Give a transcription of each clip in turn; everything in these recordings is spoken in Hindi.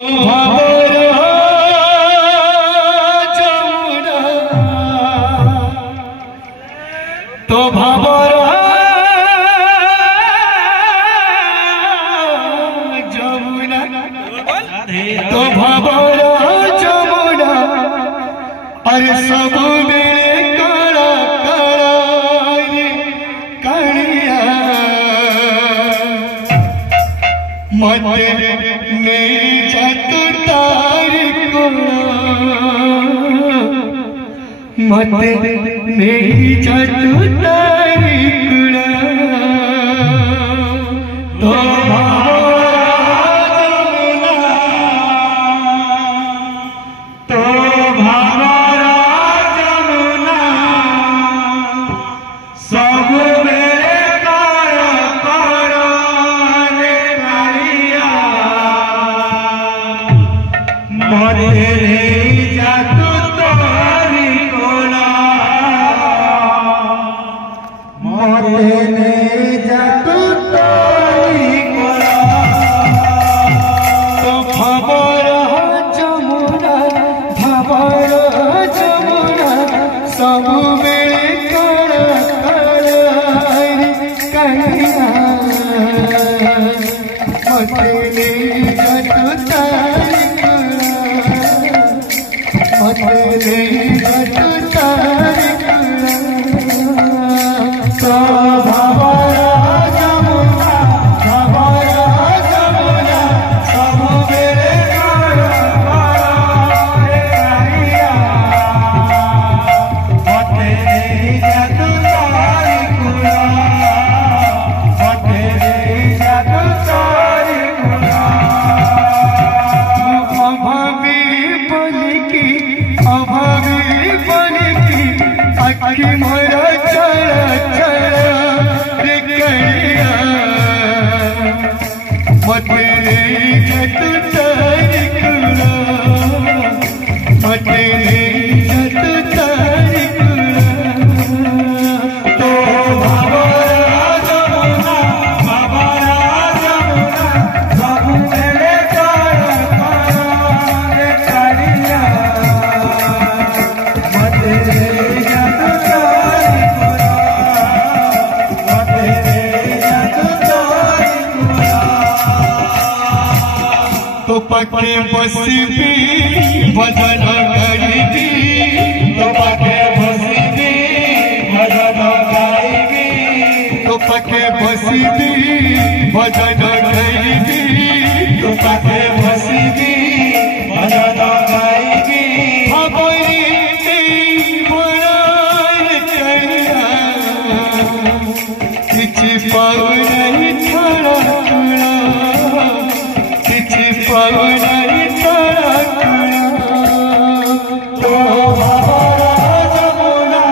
तो भावरा जमुना तो भावरा जमुना अरे सब मेरे काला काला कड़िया मत नहीं जातु तारी को मत नहीं जातु तारी कुड़ा तो पके बसी भी भजन गाइबी तो पके बसी भी भजन गाइबी तो पके बसी भी भजन गाइबी तो पके बसी भी भजन गाइबी खबरी बड़ाई करिया किछि पाऊ नहीं थोड़ा थोड़ा किछि पाऊ नहीं थोड़ा थोड़ा तो भावरा जमुना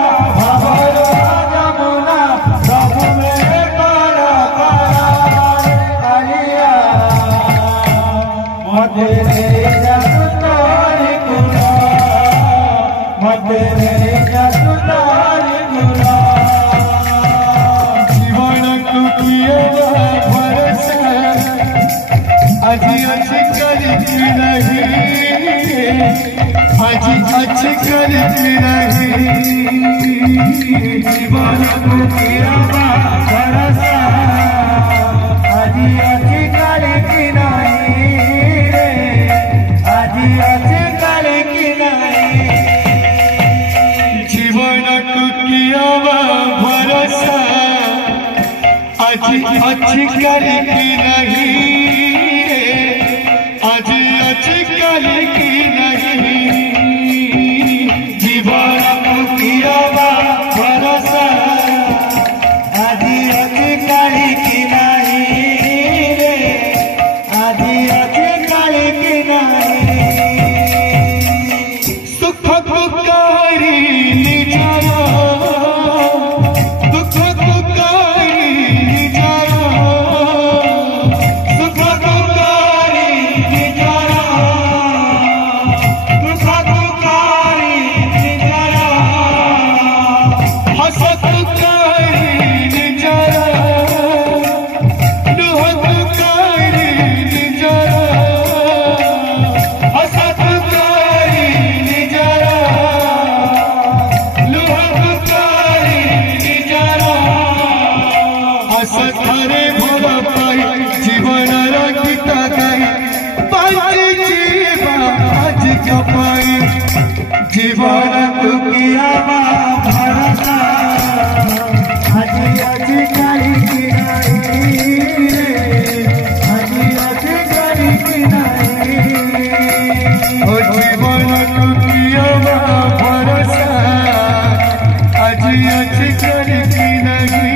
सब मेरे काला काला कालिया मते रे जातु तारी गुना मते रे जातु तारी गुना जीवन को किए भरोसा आजी अच्छी करती नहीं आजी अच्छी करती नहीं जीवन को किया भरोसा आजी अच्छी करती नहीं रे आजी अच्छी करती नहीं जीवन को किया भरोसा आजी अच्छी करती नहीं आज अच्छी कल की नहीं जीवन को किया भरोसा आज अच्छी कल की नहीं रे आज अच्छी कल की नहीं सुख पुकारी निजाया दुख पुकारी निजाया पाई जीवन को किया भरोसा आज आज कल की नहीं आज आज कल की नहीं ओ जीवन को किया भरोसा आज आज कल की नहीं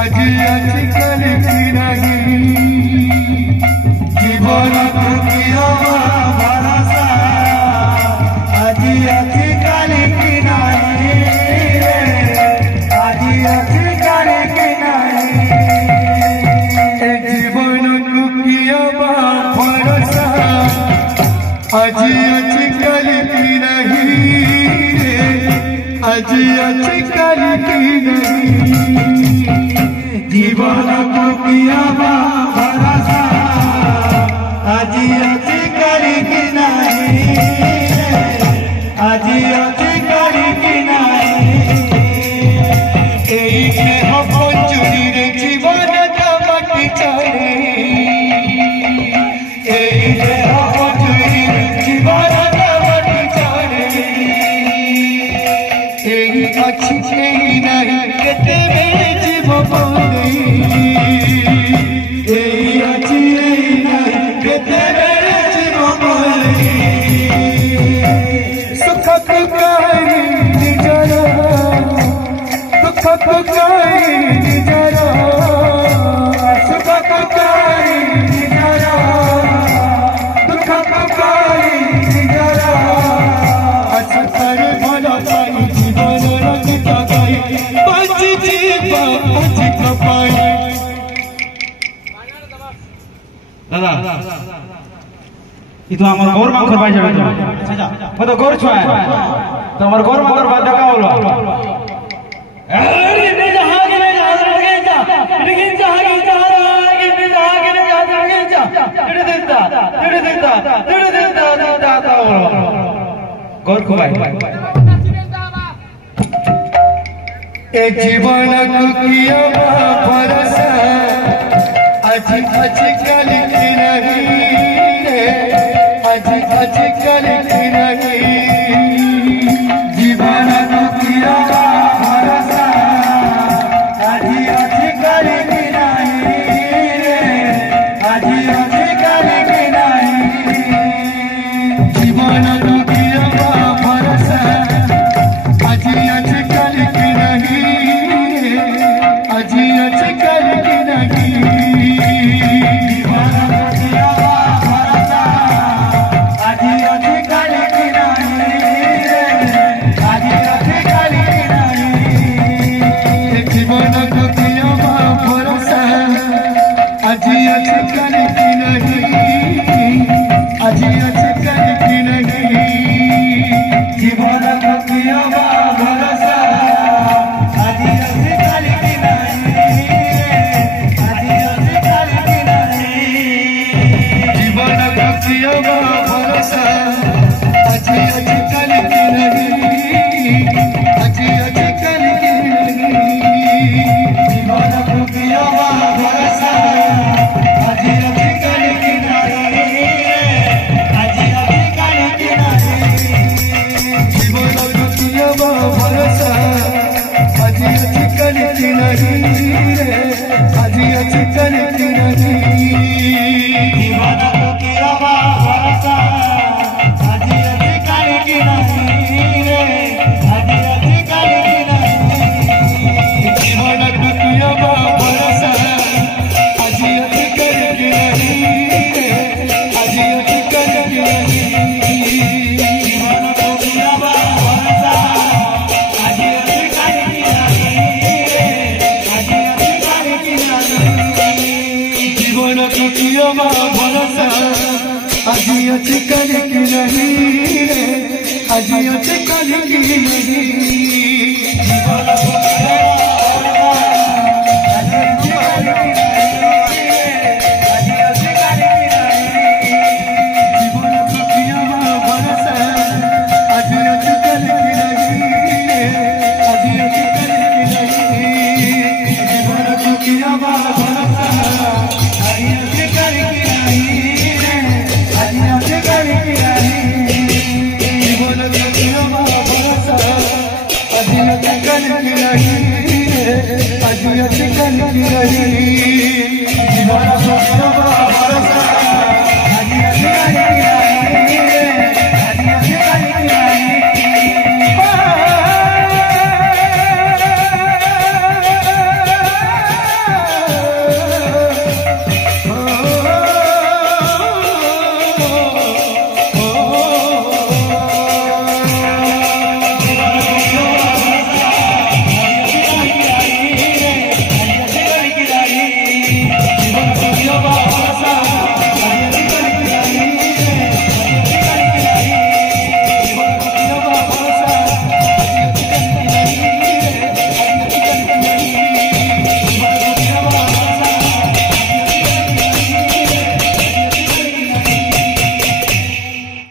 आज आज कल की नहीं जीवन को किया भरोसा आज आज कल की नहीं आज आज कल की नहीं जीवन को किया भरोसा आज आज कल की नहीं आज आज कल की नहीं जीवन को किया भरोसा आज आज कल की नहीं आज आज कल की नहीं देह पंचुरी जीवन दमकी चले देह पंचुरी जीवन दमकी चले अच्छी नहीं केते मेरे जीव बोले अच्छी नहीं केते मेरे जीव बोले सुख कहानी निजरा दुख कहानी निजरा सुख कहानी निजरा दुख कहानी निजरा असर भला पाई जीवन रंगिता गाई पंच जीव पंच कपाई दादा ये तो हमारा गौर मांग कर भाई जावे वो तो गौर छुआ है तो हमारा गौर मांग कर बात का बोलो अरे ने जहां के ने जहां के जा लेकिन जहां के जहां के ने जहां के ने जहां के जा तेरे देता बोलो गौर को भाई ए जीवन को किया भरोसा आज आज कल की नहीं आज आज कल की नहीं जीवन को किया भरोसा आज आज कल की नहीं आज आज कल की नहीं जीवन को किया भरोसा आज आज कल की नहीं आज आज कल की नहीं भरोसा आज आज कल की नहीं आज आज कल की नहीं।